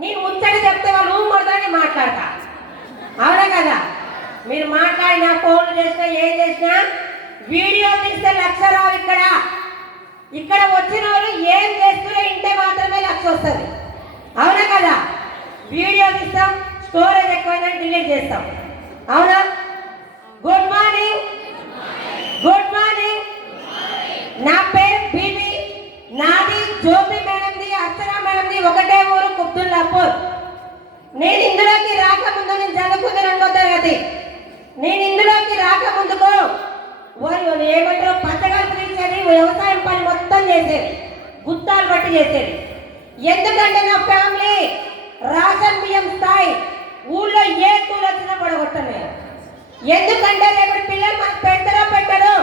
నేను ముచ్చట చెప్తే వాళ్ళు ఊ మాట్లాడతా. అవునా కదా? మీరు మాట్లాడినా ఫోన్లు చేసినా ఏం చేసినా వీడియో తీస్తే లక్ష రావు ఇక్కడ. ఇక్కడ వచ్చిన వాళ్ళు ఏం చేస్తున్నా ఇంటే మాత్రమే లక్ష వస్తుంది. అవునా కదా? వీడియో తీస్తాం స్టోరేజ్ ఎక్కువైనా డిలీట్ చేస్తాం. అవునా? Good morning. Good morning. నా పేరు బీబీ నాది జ్యోతి మేడంది అర్చన మేడంది ఒకటే ఊరు కుబ్దుల్లాపూర్ నేను ఇందులోకి రాకముందు నేను చదువుకుంది రెండో తరగతి నేను ఇందులోకి రాకముందుకు వారు వాళ్ళు ఏమంటారో పచ్చగలుపు తీసేది వ్యవసాయం పని మొత్తం చేసేది గుత్తాలు బట్టి చేసేది. ఎందుకంటే నా ఫ్యామిలీ రాషన్ బియ్యం స్థాయి ఊళ్ళో ఏ కూల వచ్చినా పడగొట్టమే. ఎందుకంటే రేపటి పిల్లలు మనకు పెద్దగా పెట్టరు.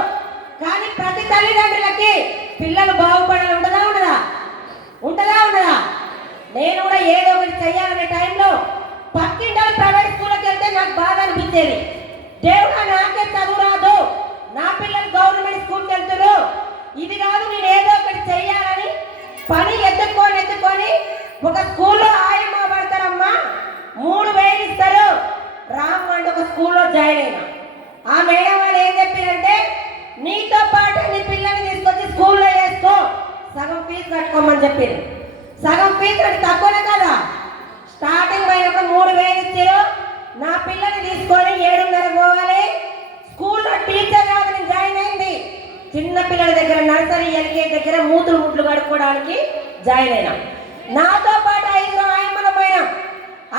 కానీ ప్రతి తల్లిదండ్రులకి పిల్లలు బాగుపడాలి ఉండదా ఉండదా? ఉంటుందా ఉండదా? నేను కూడా ఏదో ఒకటి చెయ్యాలనే టైంలో పక్కింటి ప్రైవేట్ స్కూల్కి వెళ్తే నాకు బాధ అనిపించేది. దేవుడా నాకే చదువు రాదు. నా పిల్లలు గవర్నమెంట్ స్కూల్కి వెళ్తారు ఇది కాదు నేను ఏదో ఒకటి చెయ్యాలని పని ఎత్తుకొని ఎత్తుకొని ఒక స్కూల్లో ఆయమ్మ పడతారమ్మా. మూడు వేలు ఇస్తారు. రామ్ అంటే ఒక స్కూల్లో జాయిన్ అయినా. ఆ మేడం వాళ్ళు ఏం చెప్పారంటే నీతో పాటు నీ పిల్లల్ని తీసుకొచ్చి స్కూల్లో వేసుకో. సగం ఫీజు కట్టుకోమని చెప్పారు. సగం ఫీజు కట్టి తక్కువనే కదా. స్టార్టింగ్ పోయినప్పుడు మూడు వేలు ఇచ్చారు నా పిల్లని తీసుకొని ఏడున్నర పోవాలి స్కూల్లో టీచర్ కాదు నేను జాయిన్ అయింది చిన్న పిల్లల దగ్గర నర్సరీ ఎల్కే దగ్గర మూతులు ముట్లు కడుక్కోవడానికి జాయిన్ అయినా. నాతో పాటు ఐదుగురు ఆయమ్మల పోయినాం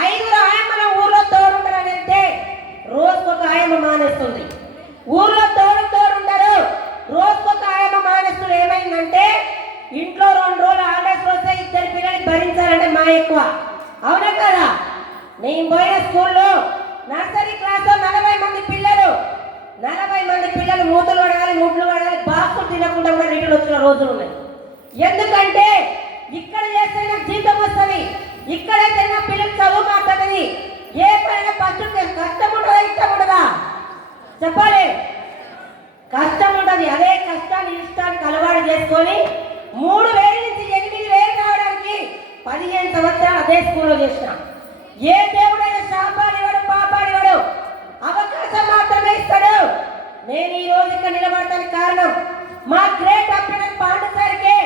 ఐదుగురు ఆయమ్మల ఊర్లో తోడుంటారని వెళ్తే రోజుకొక ఆయమ్మ మానేస్తుంది. ఊర్లో తోడు తోడుంటారు రోజుకొక ఆయమ్మ మానేస్తుంది. ఏమైందంటే ఇంట్లో రెండు రోజులు హాలిడేస్ వస్తే ఇద్దరు పిల్లల్ని భరించాలంటే మా ఎక్కువ. అవునా కదా? నేను పోయిన స్కూల్లో నర్సరీ క్లాస్లో నలభై మంది పిల్లలు నలభై మంది పిల్లలు మూతలు పడాలి ముడ్లు పడాలి బాక్సులు తినకుండా కూడా రిటర్న్ వచ్చిన రోజులు ఉన్నాయి. ఎందుకంటే ఇక్కడ చేస్తే నాకు జీతం వస్తుంది. ఇక్కడైతే నా పిల్లలు చదువు మాట్లాడది. ఏ పైన ఫస్ట్ కష్టం ఉండదా ఇష్టం ఉండదా చెప్పాలి. కష్టం ఉండదు అదే కష్టాన్ని ఇష్టానికి అలవాటు చేసుకొని మూడు వేల నుంచి ఎనిమిది వేలు రావడానికి పదిహేను సంవత్సరాలు అదే స్కూల్లో చేసిన. ఏ దేవుడైనా శాపాడివాడు పాపాడివాడు అవకాశం మాత్రమే ఇస్తాడు నేను ఈ రోజు ఇక్కడ నిలబడటానికి కారణం మా గ్రేట్ అప్రెంట్ పాండు సార్కే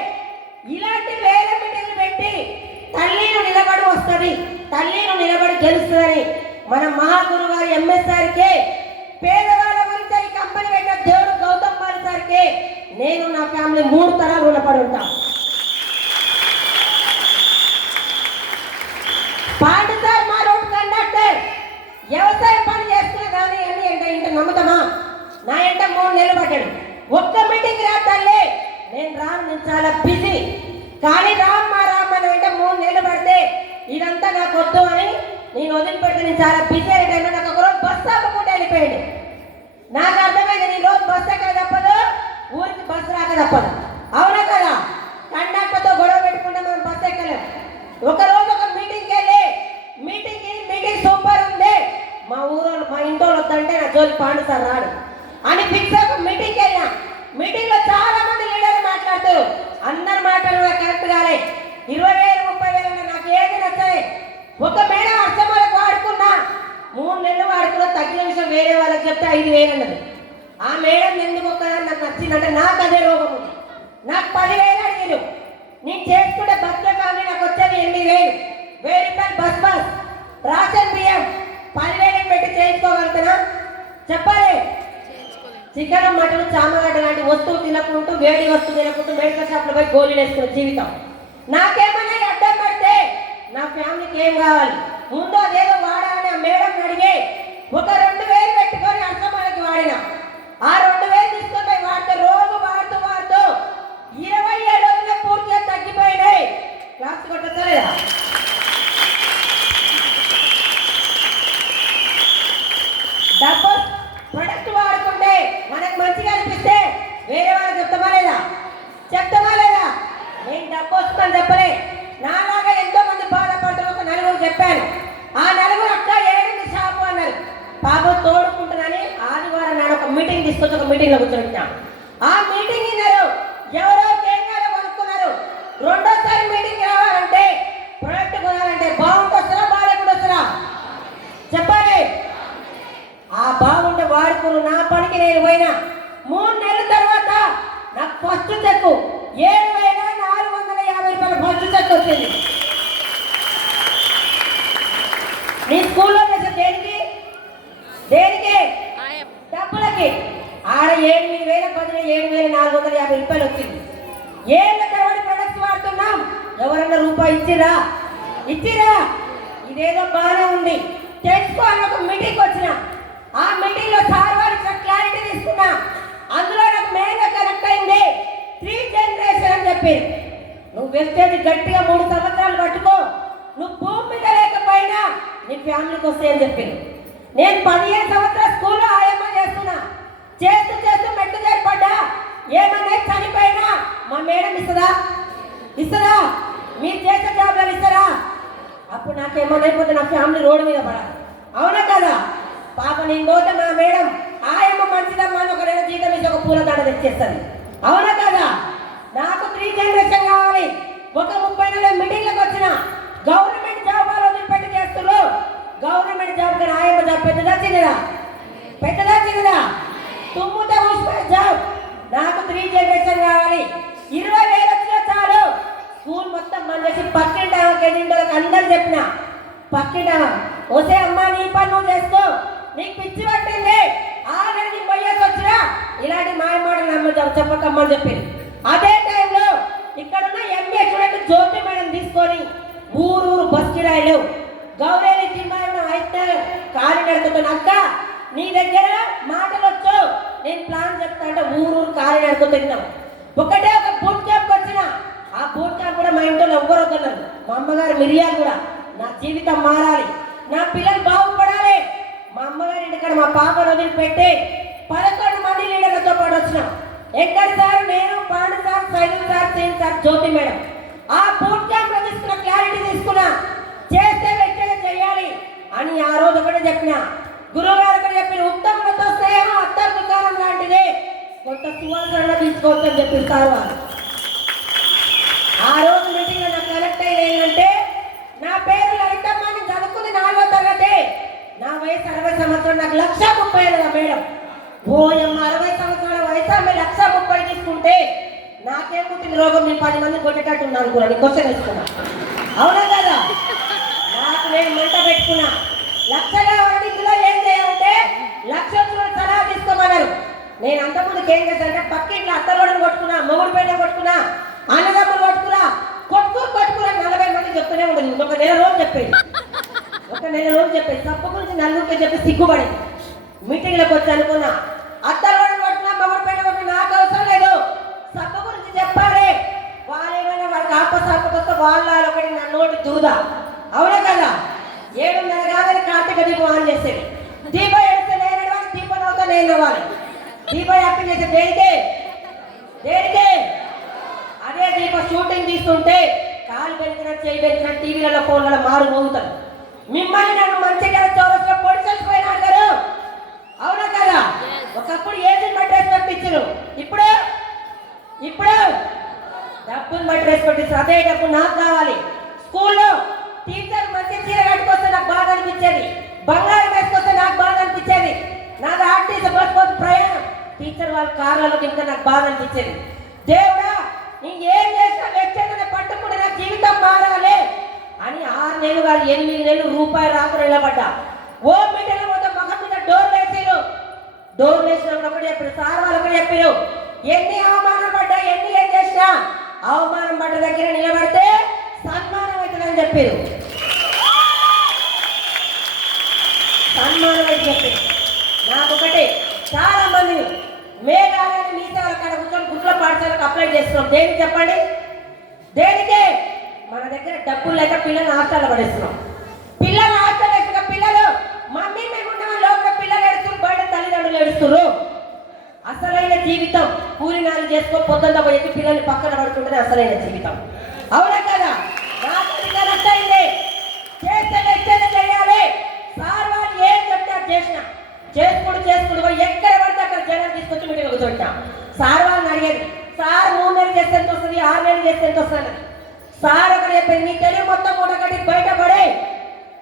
ఇలాంటి వేల మీటింగ్లు పెట్టి తల్లిను నిలబడి వస్తుంది తల్లిను నిలబడి గెలుస్తుందని మన మహాగురు గారు ఎంఎస్ఆర్కే పేదవాళ్ళ గురించి ఈ కంపెనీ పెట్టిన దేవుడు గౌతమ్ పాల్ సార్కే నేను నా ఫ్యామిలీ మూడు తరాలు రుణపడి ఉంటా. పాండు సార్ మా రోడ్ కండక్టర్ వ్యవసాయ పని చేస్తున్నా కానీ అన్ని అంటే ఇంటి నమ్ముతామా? నా ఎంట మూడు నిలబడ్డాడు. ఒక్క మీటింగ్ రా తల్లి నేను రాను నేను చాలా బిజీ కానీ రామ్ మా నా అని అంటే మూడు నెలలు ఇదంతా నాకు వద్దు అని నేను వదిలిపెడితే నేను చాలా బిజీ అనే టైంలో నాకు ఒకరోజు బస్సు ఆపకుండా వెళ్ళిపోయాడు. నాకు అర్థమైంది నేను రోజు బస్సు ఎక్కడ తప్పదు? ఊరికి బస్సు రాక తప్పదు. అవునా కదా? కండక్టర్తో గొడవ పెట్టుకుంటే మనం బస్సు ఎక్కలేము ఒక రోజు ఒక మీటింగ్కి వెళ్ళి మీటింగ్ మీటింగ్ సూపర్ ఉంది. మా ఊరు మా ఇంట్లో వద్దంటే నా జోలి పాండు సార్ రాడు. అని ఫిక్స్ అయ్యి మీటింగ్ మీటింగ్కి వెళ్ళినా. మీటింగ్లో చాలా మంది లీడర్లు మాట్లాడుతారు అందరు మాటలు నాకు కరెక్ట్ కాలే ఇరవై వేలు ముప్పై వేలు నాకు ఏది నచ్చలే. ఒక మేడం అర్థమాలకు వాడుకున్నా మూడు నెలలు వాడుకున్నా తగ్గిన విషయం వేరే వాళ్ళకి చెప్తే ఐదు వేలు అన్నది. ఆ మేడం ఎందుకు ఒక్కదాన్ని నాకు నచ్చిందంటే నాకు అదే రోగం ఉంది. నాకు పదివేలు అడిగారు నేను చేసుకుంటే బస్సులో కానీ నాకు వచ్చేది ఎనిమిది వేలు. వెయ్యి రూపాయలు బస్ బస్ రాషన్ బియ్యం. పదివేలు పెట్టి చేయించుకోగలుగుతున్నా? చెప్పాలి. చికెన్ మటన్ చామగడ్డ లాంటి వస్తువు తినకుంటూ వేడి వస్తువు తినకుంటూ మెడికల్ షాప్లో పోయి గోళీలు వేసుకున్న జీవితం. నాకేమన్నా అడ్డం పడితే నా ఫ్యామిలీకి ఏం కావాలి ముందు అదేదో వాడాలని ఆ మేడం అడిగి ఒక రెండు వేలు పెట్టుకొని అర్థమాలకి వాడిన ఆ రెండు వేలు తీసుకొని పోయి వాడితే రోజు వాడుతూ వాడుతూ ఇరవై ఏడు రోజులే పూర్తిగా తగ్గిపోయినాయి క్లాస్ కొట్టచ్చా లేదా డబ్బు ప్రొడక్ట్ వాడుకుంటే మనకు మంచిగా అనిపిస్తే వేరే వాళ్ళకి చెప్తామా లేదా చెప్తామా లేదా నేను డబ్బు వస్తుందని చెప్పలే. నాలాగా ఎంతో మంది బాధపడుతున్న ఒక నలుగురు చెప్పాను ఆ నలుగురు అక్క ఏడింది షాపు అన్నారు. పాప తోడుకుంటున్నాని ఆదివారం నాడు ఒక మీటింగ్ తీసుకొచ్చి ఒక మీటింగ్లో కూర్చుంటున్నాను ఆ మీటింగ్ విన్నారు ఎవరో కేంద్రాలు కొనుక్కున్నారు రెండోసారి మీటింగ్ రావాలంటే ప్రొడక్ట్ కొనాలంటే బాగుంటుంది ఇచ్చిరా ఇచ్చిరా ఇదేదో బాగానే ఉంది తెలుసుకోవాలని ఒక మీటింగ్ వచ్చిన ఆ మీటింగ్లో సార్ వారు ఇచ్చిన క్లారిటీ తీసుకున్నా అందులో నాకు మెయిన్గా కనెక్ట్ అయింది త్రీ జనరేషన్ నువ్వు వెస్టేజ్ గట్టిగా మూడు సంవత్సరాలు పట్టుకో. నువ్వు భూమి మీద లేకపోయినా నీ ఫ్యామిలీకి వస్తాయని చెప్పి నేను పదిహేను సంవత్సరాల స్కూల్లో ఆయమ్మ చేస్తున్నా. చేస్తూ చేస్తూ మెట్టు చేరిపడ్డా ఏమన్నా చనిపోయినా? మా మేడం ఇస్తుందా? ఇస్తుందా? మీరు చేసే జాబ్లు ఇస్తారా? అప్పుడు నాకేమన్నా అయిపోతే నా ఫ్యామిలీ రోడ్డు మీద పడాలి. అవునా కదా? పాప నేను పోతే మా మేడం ఆయమ్మ మంచిదమ్మా ఒక నెల జీతం ఇచ్చి ఒక పూల దండ తెచ్చేస్తుంది. అవునా కదా? నాకు త్రీ జనరేషన్ కావాలి. ఒక ముప్పై నెలల మీటింగ్లకు వచ్చిన గవర్నమెంట్ జాబ్ వాళ్ళు వదిలిపెట్టి చేస్తున్నారు గవర్నమెంట్ జాబ్ కానీ ఆయమ్మ జాబ్ పెద్దదా చిన్నదా? పెద్దదా చిన్నదా? తుమ్ముతో ఊసిపోయే జాబ్. నాకు త్రీ జనరేషన్ కావాలి. ఇరవై వేలు వచ్చినా చాలు. స్కూల్ మొత్తం మన చేసి పక్కింటి కెళ్ళిండోళ్ళకి అందరు చెప్పిన. పక్కింట ఒసే అమ్మా నీ పని నువ్వు చేస్తూ నీకు పిచ్చి పట్టింది. ఆల్రెడీ నీ పోయేసి వచ్చినా ఇలాంటి మాయ మాటలు నమ్మ చెప్పకమ్మని చెప్పింది. అదే టైంలో ఇక్కడ ఉన్న ఎంఏ చూడండి జ్యోతి మేడం తీసుకొని ఊరూరు బస్ కిరాయిలు గౌరవ తీర్మానం అయితే కాలి నడుకుతున్న అక్క నీ దగ్గర మాటలు వచ్చు. నేను ప్లాన్ చెప్తా అంటే ఊరూరు కాలి నడుకుతున్నాం ఒకటే ఒక బూట్ క్యాంప్ వచ్చిన ఆ బూట్ క్యాంప్ కూడా మా ఇంట్లో ఎవ్వరు వద్దన్నారు. మా అమ్మగారు మిరియాలు కూడా. నా జీవితం మారాలి. నా పిల్లలు బాగుపడాలి. మా అమ్మగారి ఇంటికాడ మా పాపను వదిలిపెట్టి పదకొండు మంది లీడర్లతో పాటు వచ్చినాం. ఎక్కడ సార్? నేను Pandu sir Sailu sir Sen sir Jyothi madam. ఆ బూట్ క్యాంప్ చేస్తే వెంటనే చేయాలి అని ఆ రోజు ఒకటే చెప్పిన. గురువు గారు ఒకటి చెప్పిన ఉత్తములతో స్నేహం అత్తర్ లాంటిదే. లాంటిది కొంత సువాసన తీసుకోవచ్చని చెప్పిస్తారు వారు ఆ రోజు మీటింగ్ నాకు కనెక్ట్ అయ్యి ఏంటంటే నా పేరు లలితమ్మ నేను చదువుకుంది నాలుగో తరగతి. నా వయసు అరవై సంవత్సరం నాకు లక్ష ముప్పై ఐదు మేడం. ఓయమ్మ అరవై సంవత్సరాల వయసు ఆమె లక్ష ముప్పై తీసుకుంటే నాకేం పుట్టిన రోగం? నేను పది మంది కొట్టేటట్టు ఉన్నాను కూడా క్వశ్చన్ వేసుకున్నా. అవునా కదా? నాకు నేను మంట పెట్టుకున్నా. లక్షగా కావాలని ఏం చేయాలంటే లక్ష సలహా తీసుకోమన్నారు నేను అంతకుముందుకు ఏం చేశానంటే పక్కింట్లో అత్తలోడిని కొట్టుకున్నా మొగుడు పేట కొట్టుకున్నా అన్నదమ్ములు కొట్టుకున్నా కొట్టుకు కొట్టుకున్నా నలభై మంది చెప్తూనే ఉండదు. ఒక నెల రోజు చెప్పేది. ఒక నెల రోజు చెప్పేది. తప్పు గురించి నలుగురికి చెప్పి సిగ్గుపడేది. మీటింగ్లోకి వచ్చి అనుకున్నా. అత్తలోడిని కొట్టుకున్నా మొగుడు పేట కొట్టుకున్నా నాకు అవసరం లేదు సబ్బు గురించి చెప్పాలి వాళ్ళేమైనా వాళ్ళకి ఆపసాపతో వాళ్ళ ఒకటి నా నోటి దూద. అవునా కదా? ఏడున్నర కాదని కార్తీక దీపం ఆన్ చేసేది. దీపం ఎడితే నేను దీపం అవుతా నేను అవ్వాలి దీపం యాక్టింగ్ చేసే దేనికే? దేనికే? అదే దీప షూటింగ్ తీస్తుంటే కాలు పెరిగిన చేయి పెరిగిన టీవీలలో ఫోన్లలో మారు మోగుతారు. మిమ్మల్ని నన్ను మంచిగా చౌరస్లో పొడిచేసిపోయినారు గారు అవునా కదా ఒకప్పుడు ఏది మడ్రేసి పంపించరు ఇప్పుడు ఇప్పుడు డబ్బులు మడ్రేసి డబ్బు నాకు కావాలి. స్కూల్లో టీచర్ మంచి చీర కట్టుకొస్తే నాకు బాధ అనిపించేది. బంగారం వేసుకొస్తే నాకు బాధ అనిపించేది. నాది ఆర్టీసీ బస్ బస్ ప్రయాణం. టీచర్ వాళ్ళ కార్లలో ఇంకా నాకు బాధ అనిపించేది. దేవుడా నీ ఏం చేసినా వ్యక్తిగత పట్టుకుని నా జీవితం మారాలి అని ఆరు నెలలు కాదు ఎనిమిది నెలలు రూపాయలు రాకుండా నిలబడ్డా. ఓ మీటింగ్ మొత్తం మొహం మీద డోర్ వేసారు. డోర్ వేసినప్పుడు ఒకటి చెప్పారు సార్ వాళ్ళు ఒకటి చెప్పారు ఎన్ని అవమానపడ్డా ఎన్ని ఏం చేసినా అవమానం పడ్డ దగ్గర నిలబడితే సన్మానం అవుతుందని చెప్పారు. సన్మానం అయితే చెప్పారు. నాకు ఒకటి చాలా మందిని మేఘాలని మీసాల కాడ కూర్చొని గుట్ల పాఠశాలకు అప్లై చేస్తున్నాం. దేనికి చెప్పండి? దేనికే? మన దగ్గర డబ్బులు లేక పిల్లల్ని ఆస్తాలు పడేస్తున్నాం. జీవితం. కూలినాలు చేసుకో పొద్దున్న పోయి పిల్లల్ని పక్కన పడుతుంటే అసలైన జీవితం. అవునా కదా? నాకు అయింది. చేస్తే ఎక్కడ చేయాలి. సార్ వాళ్ళు ఏం చెప్తే చేసిన? చేసుకుడు చేసుకుడు పోయి ఎక్కడ పడితే అక్కడ జనాలు తీసుకొచ్చి మీటింగ్ కూర్చుంటా సార్ వాళ్ళని అడిగేది సార్ మూడు నెలలు చేస్తే ఎంత వస్తుంది? ఆరు నెలలు చేస్తే ఎంత వస్తుంది? సార్ ఒకటి చెప్పింది నీ తెలివి మొత్తం మూట కట్టి బయటపడే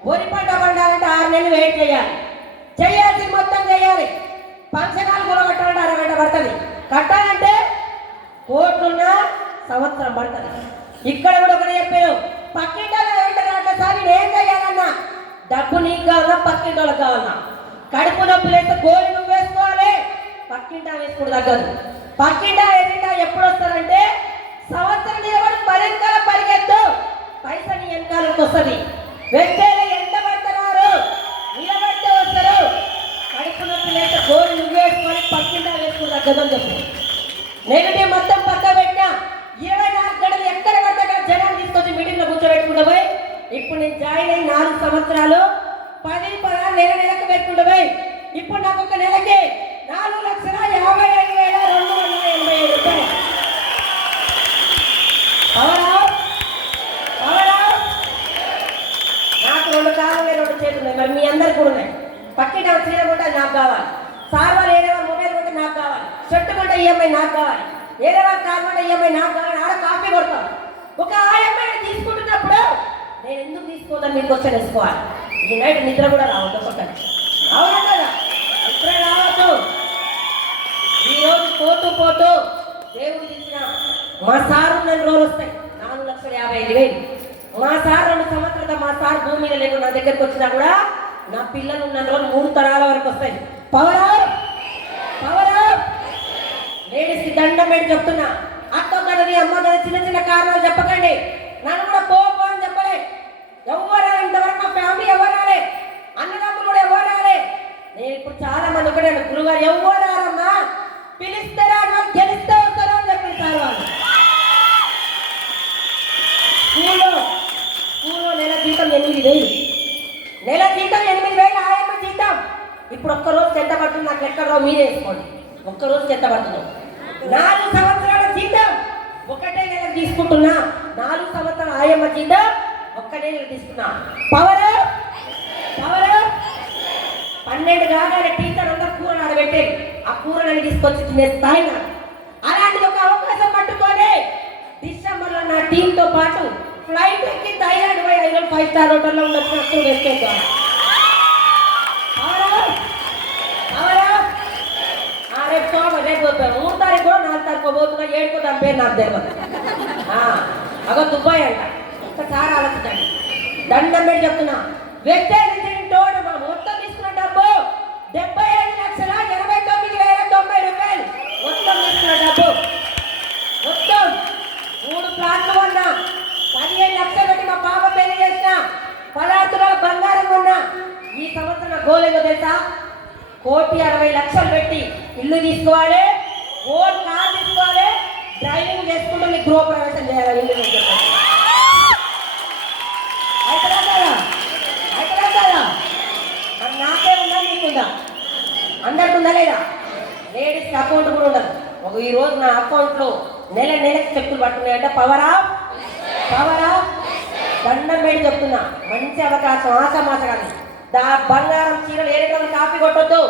వరి పంట పండాలంటే ఆరు నెలలు వెయిట్ చేయాలి. చేయాల్సి మొత్తం చేయాలి. పంచనాలు అరవై అరగంట పడుతుంది. కట్టాలంటే కోట్లున్న సంవత్సరం పడుతుంది. ఇక్కడ కూడా ఒకటి చెప్పారు. పక్కింటలో వెంటనే అంటే సార్ నేను ఏం చేయాలన్నా? డబ్బు నీకు కావాలా? పక్కింటోళ్ళకి కావాలా? కడుపు నొప్పులు అయితే గోళీ నువ్వు వేసుకోవాలి. పక్కింటా వేసుకుడు తగ్గదు పక్కింటా ఎదింటా ఎప్పుడు వస్తారంటే సంవత్సరం నిలబడి పరింకల పరిగెత్తు పైసలు ఇప్పుడు నేను జాయిన్ అయ్యి నాలుగు సంవత్సరాలు పది పదహారు నెల నెలకు పెట్టుకుంటే ఇప్పుడు నాకు ఒక నెలకి నాలుగు లక్షల యాభై ఐదు వేల రెండు వందల ఎనభై ఐదు రూపాయలు అవునా అవునా నాకు రెండు కాళ్ళు ఉన్నాయి రెండు చేతులు ఉన్నాయి మరి మీ అందరికి కూడా ఉన్నాయి పక్కిన చీర కొంటే అది నాకు కావాలి. సార్ వాళ్ళు ఏదో వాళ్ళు మొబైల్ కొంటే నాకు కావాలి. షర్ట్ కొంటే ఈఎంఐ నాకు కావాలి. ఏదో వాళ్ళు కార్ కొంటే ఈఎంఐ నాకు కావాలి. ఆడ కాఫీ కొడతాం ఒక ఆయమ్మాయిని తీసుకుంటున్నప్పుడు నేను ఎందుకు తీసుకోదని మీకు క్వశ్చన్ వేసుకోవాలి. ఈ నైట్ నిద్ర కూడా రావద్దు ఒక్కొక్కటి అవునా కదా? నిద్ర రావద్దు. ఈ రోజు పోతూ పోతూ దేవుడు తీసిన మా సార్ నన్ను రోజులు వస్తాయి. నాలుగు లక్షల యాభై ఐదు వేలు. మా సార్ రెండు సంవత్సరాల మా సార్ భూమి మీద లేకుండా నా దగ్గరికి వచ్చినా కూడా నా పిల్లలు ఉన్న రోజు మూడు తరాల వరకు వస్తాయి. పవర్ పవర్ లేడీస్కి దండం పెట్టి చెప్తున్నా. అత్త కదది అమ్మ కదా చిన్న చిన్న కారణాలు చెప్పకండి. నన్ను కూడా పోకో అని చెప్పలే. ఎవరు ఇంతవరకు మా ఫ్యామిలీ ఎవరు రాలే అన్నదమ్ములు కూడా ఎవరు రాలే నేను ఇప్పుడు చాలా మంది ఒకటే గురుగారు ఎవరు రారమ్మా పిలిస్తారా వాళ్ళు గెలిస్తే వస్తారు? అని చెప్పి సార్ వాళ్ళు. స్కూల్లో స్కూల్లో నెల జీతం ఎనిమిది లేదు జీతం ఎనిమిది వేలు ఆయమ్మ జీతం ఇప్పుడు ఒక్క రోజు పడుతుంది నాకు ఎక్కడో మీరే వేసుకోండి ఒక్క రోజు పడుతుంది నాలుగు సంవత్సరాల జీతం ఒకటే నెల తీసుకుంటున్నా నాలుగు సంవత్సరాల ఆయమ్మ జీతం ఒక్కటే నెల తీసుకున్నా పవర్ పవర్ పన్నెండు కాగానే టీచర్ అందరూ కూర నాడబెట్టే ఆ కూరని తీసుకొచ్చి తినే స్థాయి అలాంటిది అలాంటి ఒక అవకాశం పట్టుకొని డిసెంబర్లో నా టీంతో పాటు ఫ్లైట్ ఎక్కి థైలాండ్ పోయి ఐదు ఫైవ్ స్టార్ హోటల్లో ఉండొచ్చినట్టు వేసుకుంటాం రేపు సోమ రేపు మూడు తారీఖు కూడా నాలుగు తారీఖు పోతున్నా ఏడుకో దాని పేరు నాకు తెలియదు ఆ, అగో దుబాయ్ అంట. ఒక్కసారి ఆలోచించండి. దండం పెట్టి చెప్తున్నా. వ్యక్తి తోడు మా మొత్తం తీసుకున్న డబ్బు డెబ్బై ఐదు లక్షల ఎనభై తొమ్మిది వేల తొంభై రూపాయలు మొత్తం తీసుకున్న డబ్బు మొత్తం మూడు ప్లాట్లు కొన్నా పదిహేను లక్షలు పెట్టి మా పాప పెళ్ళి చేసిన పదహారు తులాల బంగారం కొన్నా ఈ సంవత్సరం నా గోల్ ఏదో తెలుసా కోటి అరవై లక్షలు పెట్టి ఇల్లు తీసుకోవాలి ఓన్ కార్ తీసుకోవాలి డ్రైవింగ్ చేసుకుంటూ మీకు గృహ ప్రవేశం చేయాలి ఇల్లు అని చెప్పాలి. అవుతుందా కదా? అవుతుందా కదా? మరి నాకే ఉందా నీకుందా అందరికి ఉందా లేదా లేడీస్ అకౌంట్ కూడా ఈ రోజు నా అకౌంట్లో నెల నెలకి చెక్కులు పట్టున్నాయంటే. పవరా పవరా దండం పెట్టి చెప్తున్నా. మంచి అవకాశం ఆశామాస కాదు దా బంగారం చీరలు ఏ రకం కాపీ కొట్టొద్దు.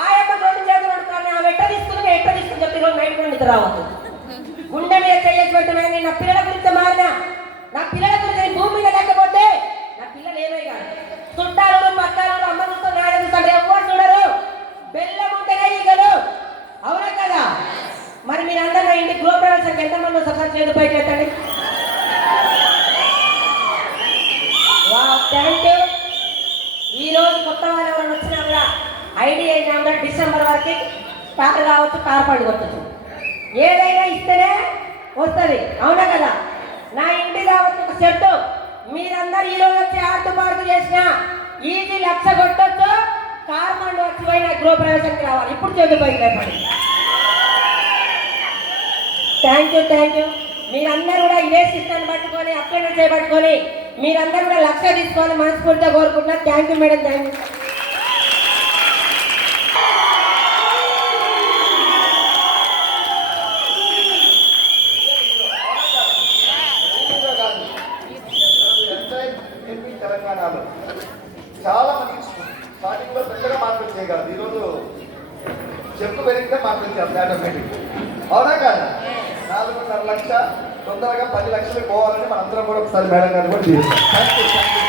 ఆ యొక్క రెండు చేతులు అడుగుతాను ఆమె ఎట్ట తీసుకుని ఎట్ట తీసుకుని చెప్తే ఈరోజు నైట్ నుండి రావద్దు. గుండె మీద చేయటువంటి నా పిల్లల గురించి మారిన. నా పిల్లల గురించి భూమి మీద లేకపోతే నా పిల్లలు ఏమై కాదు చుట్టాలు పక్కాలు అమ్మ చూస్తారు నాయన చూస్తారు ఎవరు చూడరు బెల్లం ఉంటేనే ఈగలు అవునా కదా మరి మీరందరూ నా ఇంటి గృహప్రవేశానికి ఎంతమంది ఒకసారి చేతి పైకి ఎత్తండి థ్యాంక్ యూ ఈ రోజు కొత్త వాళ్ళు ఎవరైనా వచ్చినా కూడా ఐడి అయినా కూడా డిసెంబర్ వరకు కారు రావచ్చు కారు పండుగ వస్తుంది ఏదైనా ఇస్తేనే వస్తుంది అవునా కదా నా ఇంటి చెట్టు. మీరందరూ ఈ రోజు వచ్చి ఆడుతూ పాడుతూ చేసిన ఈజీ లక్ష కొట్టొచ్చు. కార్మండ్ వచ్చి పోయిన గృహప్రవేశానికి రావాలి. ఇప్పుడు చేతి పైకి లేపండి. థ్యాంక్ యూ థ్యాంక్ యూ మీరందరూ కూడా ఇదే సిస్టాన్ని పట్టుకొని అప్లై చేయబట్టుకొని మీరందరూ కూడా లక్ష తీసుకోవాలి మనస్ఫూర్తిగా కోరుకుంటున్నా thank you madam thank you తెలంగాణలో చాలా మంది స్టార్టింగ్లో పెద్దగా మార్కెట్ చేయగలరు. ఈరోజు చెప్పు పెరిగితే మార్కెట్ చేయాలి ఆటోమేటిక్ అవునా కాదా? నాలుగున్నర లక్ష తొందరగా పది లక్షలు పోవాలని మనందరం కూడా ఒకసారి మేడం గారు కూడా తీరుస్తాం